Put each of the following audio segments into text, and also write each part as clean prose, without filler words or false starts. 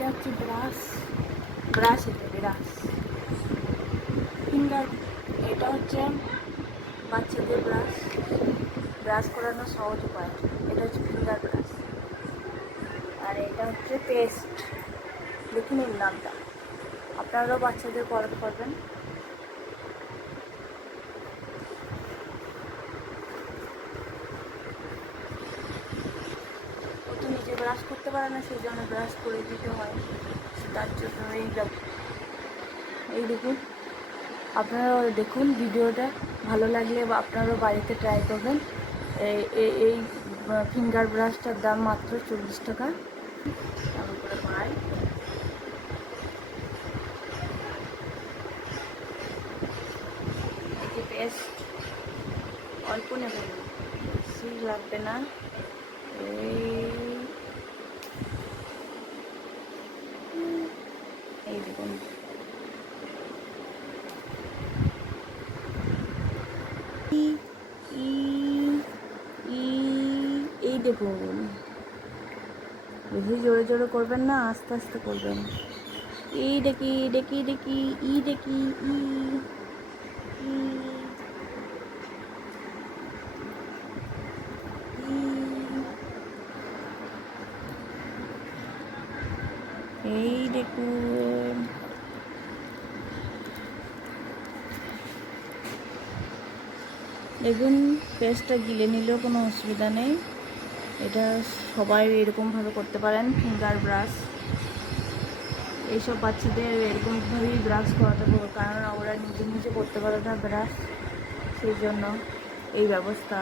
এটা হচ্ছে brush finger. এটা হচ্ছে বাচ্চাদের ব্রাশ করানোর সহজ উপায়। এটা হচ্ছে ফিঙ্গার ব্রাশ। আর এটা হচ্ছে পেস্ট। দেখুন এর নামটা, আপনারাও বাচ্চাদের করাতে পারবেন। ও তো নিজে ব্রাশ করতে পারে না, সেই জন্য ব্রাশ করে দিতে হয়। তার জন্য এই দেখুন, আপনারাও দেখুন ভিডিওটা। ভালো লাগলে আপনারাও বাড়িতে ট্রাই করবেন। এই ফিঙ্গার ব্রাশটার দাম মাত্র 40 টাকা। তার উপরে পাই এই যে পেস্ট, অল্প নেবেন, বেশি লাগবে না। এই দেখুন, এই দেখুন, বেশি জোরে জোরে করবেন না, আস্তে আস্তে করবেন। এই দেখি এই দেখুন। দেখুন পেস্টটা গিলে নিলেও কোনো অসুবিধা নেই। এটা সবাই এরকমভাবে করতে পারেন। ফিঙ্গার ব্রাশ এইসব বাচ্চাদের এরকমভাবেই ব্রাশ করাতে পারবো, কারণ ওরা নিজে করতে পারে না ব্রাশ, সেই জন্য এই ব্যবস্থা।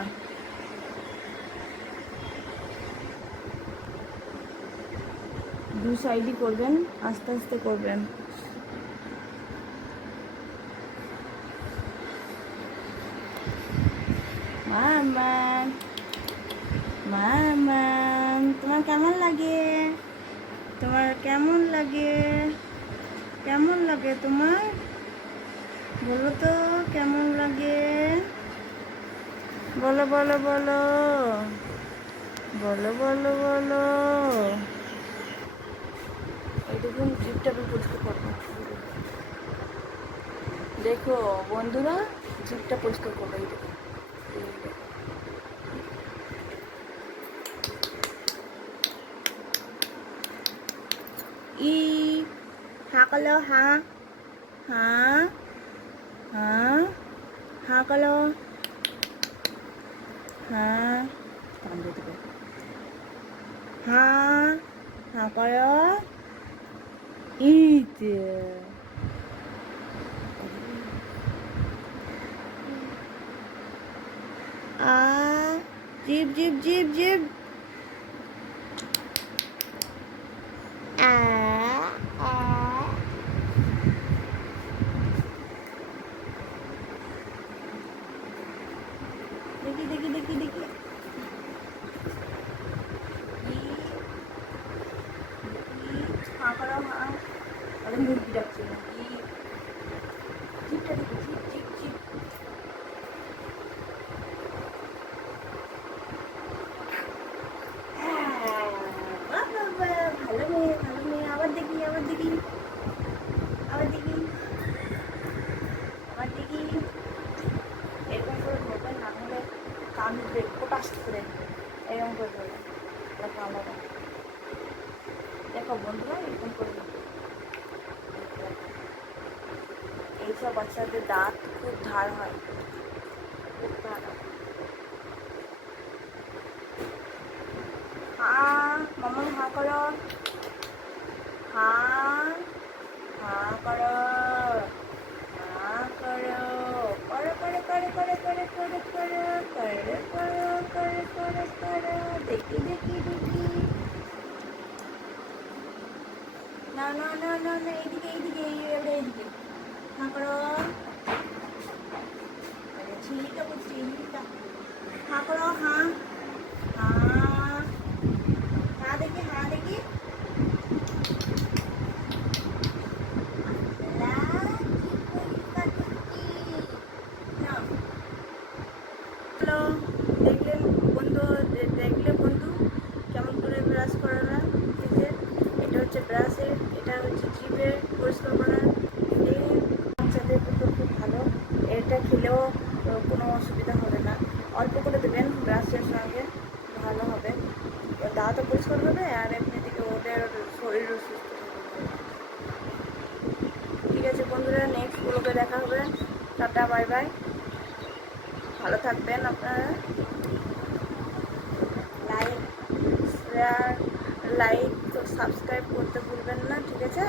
দু সাইডই করবেন, আস্তে আস্তে করবেন। তোমার কেমন লাগে? কেমন লাগে তোমার? বলো তো কেমন লাগে? বলো বলো বলো বলো বলো বলো। এই দেখুন জিভটা আমি পরিষ্কার করবো। দেখো বন্ধুরা, জিভটা পরিষ্কার করবো। এই দেখুন, হা করো, হা করো, হা করো। ইতে জিভ জিভ জিভ জিভ। দেখি হা করো, হা। আরে মুরগি ডাকছে না, জিভটা দেখি, জিভ। ভালো মেয়ে। আবার দেখি এরকম করে ধরবেন, না হলে কামড়ে পোটাস করে এরকম করে ধরবেন, কামড়াবে। দেখো বন্ধুরা, এরকম করে এইসব বাচ্চাদের দাঁত খুব ধার হয়, খুব ধার হয়। মামা হা করো, হা করো, দেখি না এইদিকে হা করো। ছিলিটা বলছি, হা করো, হা দেখি। দেখলে বন্ধু কেমন করে ব্রাশ করালাম। এটা হচ্ছে ব্রাশের, এটা হচ্ছে জিভে পরিষ্কার করার। এই বাচ্চাদের কিন্তু খুব ভালো, এটা খেলেও কোনো অসুবিধা হবে না। অল্প করে দেবেন ব্রাশের সঙ্গে, ভালো হবে, দাঁতও পরিষ্কার হবে আর এমনিদিকে ওদের শরীরও সুস্থ থাকবে। ঠিক আছে বন্ধুরা, নেক্সট ব্লগে দেখা হবে। টাটা, বাই বাই, ভালো থাকবেন আপনারা। লাইক, শেয়ার, লাইক তো সাবস্ক্রাইব করতে ভুলবেন না, ঠিক আছে।